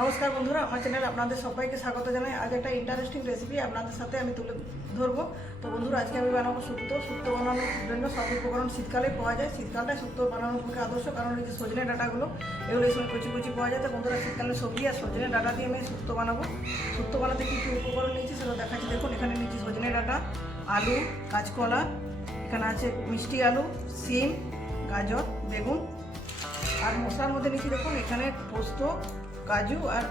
নমস্কার বন্ধুরা, আমার চ্যানেলে আপনাদের সবাইকে স্বাগত জানাই। আজ একটা ইন্টারেস্টিং রেসিপি আপনাদের সাথে আমি তুলে ধরবো। তো বন্ধুরা, আজকে আমি বানাবো শুক্তো শুক্তো বানানোর জন্য সব উপকরণ শীতকালে পাওয়া যায়। শীতকালটাই শুক্তো বানানোর পক্ষে আদর্শ কারণ এই যে সজনে ডাটাগুলো। এগুলো এই সময় কুচি কুচি পাওয়া যায়। তো বন্ধুরা, শীতকালে সবজি আর সজনে ডাটা দিয়ে আমি শুক্তো বানাবো। শুক্তো বানাতে কী কী উপকরণ নিয়েছি সেটা দেখাচ্ছি। দেখুন, এখানে নিয়েছি সজনে ডাটা, আলু, কাঁচকলা, এখানে আছে মিষ্টি আলু, সিম, গাজর, বেগুন। আর মশলার মধ্যে নিয়েছি, দেখুন, এখানে পোস্ত কাজু আর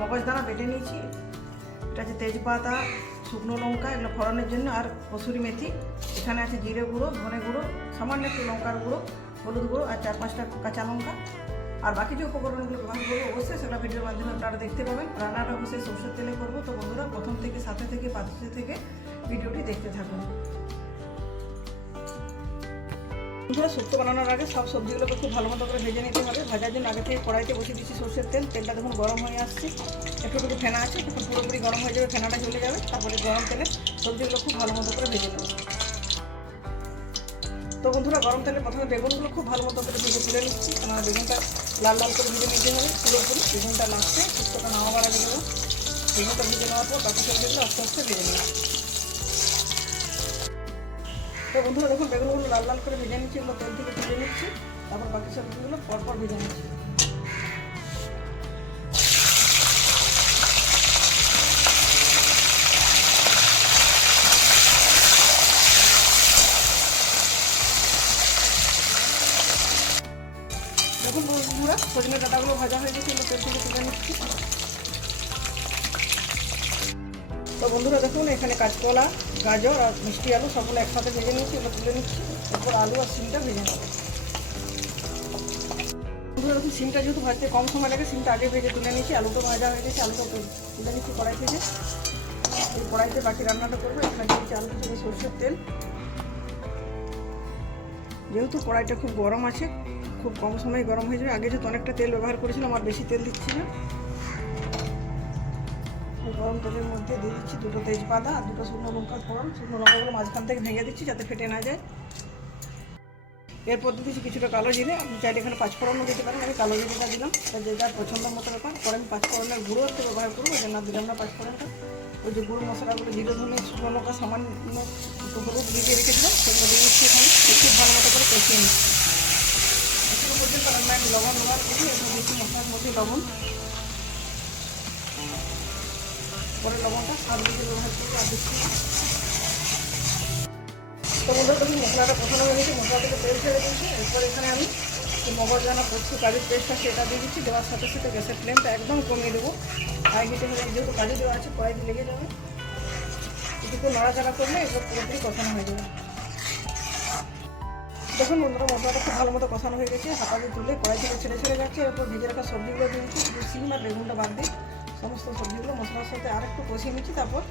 মগজ দানা বেটে নিয়েছি। এটা আছে তেজপাতা, শুকনো লঙ্কা, এগুলো ফোড়নের জন্য, আর কসুরি মেথি। এখানে আছে জিরে গুঁড়ো, ধনে গুঁড়ো, সামান্য একটু লঙ্কার গুঁড়ো, হলুদ গুঁড়ো, আর চার পাঁচটা কাঁচা লঙ্কা। আর বাকি যে উপকরণগুলো ব্যবহার করব, অবশ্যই সেটা ভিডিওর মাধ্যমে আপনারা দেখতে পাবেন। রান্নাটা অবশ্যই সরষের তেলে করব। তো বন্ধুরা, প্রথম থেকে সাথে থেকে পাশে থেকে ভিডিওটি দেখতে থাকুন। বন্ধুরা শুক্তো বানানোর আগে সব সবজিগুলোকে খুব ভালো মতো করে ভেজে নিতে হবে। ভাজার জন্য আগে থেকে কড়াইতে বসে দিচ্ছি সর্ষের তেল। তেলটা যখন গরম হয়ে আসছে। একটু একটু ফেনা আছে তখন পুরোপুরি গরম হয়ে যাবে, ফেনাটা চলে যাবে। তারপরে গরম তেলে সবজিগুলো খুব ভালো মতো করে ভেজে নেব। তো বন্ধুরা, গরম তেলে প্রথমে বেগুনগুলো খুব ভালো মতো করে ভেজে তুলে নিচ্ছি। আমার বেগুনটা লাল লাল করে ভেজে নিতে হবে পুরোপুরি। বেগুনটা লাগছে শুক্তোটা বাড়া দেবো। বেগুনটা ভেজে নেওয়ার পর বাকি সবজিগুলো আস্তে আস্তে ভেজে নেব। তো বন্ধুরা দেখুন, বেগুনগুলো লাল লাল করে ভেজে নিচ্ছি, এগুলো তেল থেকে তুলে নিচ্ছি, তারপর বাকি সবজিগুলো পরপর ভেজে নিচ্ছি। দেখুন বন্ধুরা, সজনে ডাটাগুলো ভাজা হয়ে গেছে, এগুলো তেল থেকে তুলে নিচ্ছি। তো বন্ধুরা দেখুন, এখানে কাঁচকলা, গাজর আর মিষ্টি আলু সবগুলো একসাথে ভেজে নিচ্ছি এবার তুলে নিচ্ছি। এরপর আলু আর সিমটা ভেজে নেব। বন্ধুরা দেখুন, সিমটা যেহেতু ভাজতে কম সময় লাগে, সিমটা আগে ভেজে তুলে নিচ্ছি আলুটা ভাজা হয়ে গেছে, আলুটা তুলে নিচ্ছি কড়াই থেকে। এই কড়াইতে বাকি রান্নাটা করব, এখানে দিয়েছি আলু থেকে সরষের তেল। যেহেতু কড়াইটা খুব গরম আছে, খুব কম সময়ে গরম হয়ে যাবে, আগে যেহেতু অনেকটা তেল ব্যবহার করেছিলাম, আর বেশি তেল দিচ্ছি না। গরম তেলের মধ্যে দিয়ে দিচ্ছি দুটো তেজপাতা আর দুটো শুকনো লঙ্কা ফোড়ন। শুকনো লঙ্কাগুলো মাঝখান থেকে ভেঙে দিচ্ছি যাতে ফেটে না যায়। এরপর দিচ্ছি কিছুটা কালো জিরে আপনি চাইলে এখানে পাঁচফোড়নও দিতে পারেন, আমি কালো জিরেটা দিলাম। যে যার পছন্দ মতো ব্যাপার। পরে আমি পাঁচফোড়নের গুঁড়ো একটু ব্যবহার করব যে না দিলাম না পাঁচফোড়নটা ওই যে গুঁড়ো মশলাগুলো, জিরে ধনে, শুকনো লঙ্কা, সামান্য একটু হলুদ দিয়ে রেখেছিলাম সেগুলো দিয়ে দিচ্ছি এখানে। খুব ভালো মতো করে কষিয়ে নিচ্ছি। রান্না আমি লবণ ব্যবহার করি এরপর দিচ্ছি মশলার মধ্যে লবণ। পরে লবণটা স্বাদ বুঝে ব্যবহার করব, আর দিচ্ছি। তো বন্ধুরা দেখুন মশলাটা হয়ে গেছে মশলা থেকে তেল ছেড়ে দিয়েছি। এরপর এখানে আমি যে মগরদানা পোস্ত কাজুর পেস্ট আছে এটা দিয়ে দিচ্ছি, দেওয়ার সাথে সাথে গ্যাসের ফ্লেমটা একদম কমিয়ে দেবো। হাই হিটে হলে যেহেতু কাজু দেওয়া আছে, কড়াইতে লেগে যাবে। এটুকু নাড়াচাড়া করলে এগুলো পুরোপুরি কষানো হয়ে যাবে। দেখুন বন্ধুরা, মশলাটা খুব ভালো মতো কষানো হয়ে গেছে। হাতা দিয়ে তুলে কড়াই ছেড়ে ছেড়ে যাচ্ছে। এরপর ভেজে রাখা সবজিগুলো দিয়ে দিচ্ছি, শুধু সিম আর বেগুনটা বাদ দিয়ে। সমস্ত সবজিগুলো মশলার সাথে আর একটু কষিয়ে নিচ্ছি, তারপর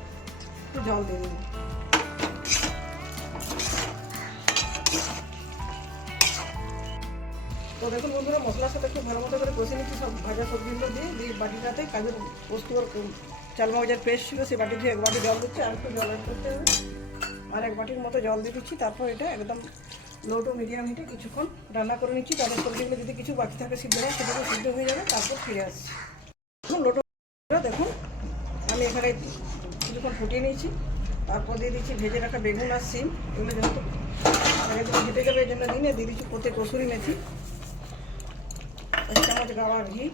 একটু জল দিয়ে দেবো। তো দেখুন বন্ধুরা, মশলার সাথে একটু ভালো মতো করে কষে নিচ্ছি সব ভাজা সবজিগুলো দিয়ে দিয়ে বাটিটাতে কাজের পোস্ত চাল মগজার পেস্ট ছিল সেই বাটি দিয়ে এক বাটি জল দিচ্ছি, আর একটু জল করতে হবে। আর এক বাটির মতো জল দিয়ে দিচ্ছি, তারপর এটা একদম লো টু মিডিয়াম হিটে কিছুক্ষণ রান্না করে নিচ্ছি তাহলে সবজিগুলো যদি কিছু বাকি থাকে সিদ্ধ হয়, সেগুলো সিদ্ধ হয়ে যাবে, তারপর ফিরে আসছি। লোটো দেখুন, আমি এখানে কিছুক্ষণ ফুটিয়ে নিয়েছি। তারপর দিয়ে দিচ্ছি ভেজে রাখা বেগুন আর সিম। এগুলো যেহেতু আগে থেকে যাবে এই জন্য দিনে দিয়ে দিচ্ছি প্রত্যেক কসুরি মেথি। এক চামচ গাওয়া ঘি।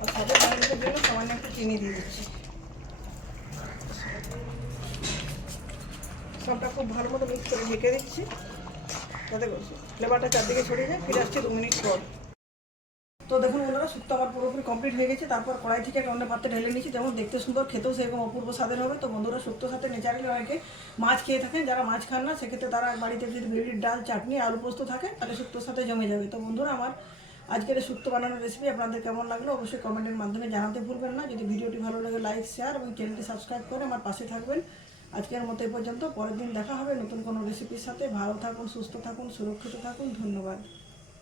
আর স্বাদের বানানোর জন্য সামান্য একটু চিনি দিয়ে দিচ্ছি। সবটা খুব ভালো মতো মিক্স করে ঢেকে দিচ্ছি। যাতে ফ্লেভারটা চারদিকে ছড়িয়ে যায়, ফিরে আসছে দু মিনিট পর। তো দেখুন বন্ধুরা শুক্তো আমার পুরোপুরি কমপ্লিট হয়ে গেছে। তারপর কড়াই থেকে একটা অন্য পাত্রে ঢেলে নিচ্ছি যেমন দেখতে সুন্দর, খেতেও সেরকম অপূর্ব স্বাদের হবে। তো বন্ধুরা শুক্তোর সাথে নেচারালি অনেকে মাছ খেয়ে থাকেন। যারা মাছ খান না, সেক্ষেত্রে তারা বাড়িতে যদি বিউলির ডাল, চাটনি, আলু পোস্ত থাকে, তাহলে শুক্তোর সাথে জমে যাবে। তো বন্ধুরা, আমার আজকের শুক্তো বানানোর রেসিপি আপনাদের কেমন লাগল অবশ্যই কমেন্টের মাধ্যমে জানাতে ভুলবেন না। যদি ভিডিওটি ভালো লাগে লাইক শেয়ার এবং চ্যানেলটি সাবস্ক্রাইব করে আমার পাশে থাকবেন। আজকের মতো এই পর্যন্ত। পরের দিন দেখা হবে নতুন কোনো রেসিপির সাথে। ভালো থাকুন, সুস্থ থাকুন, সুরক্ষিত থাকুন। ধন্যবাদ।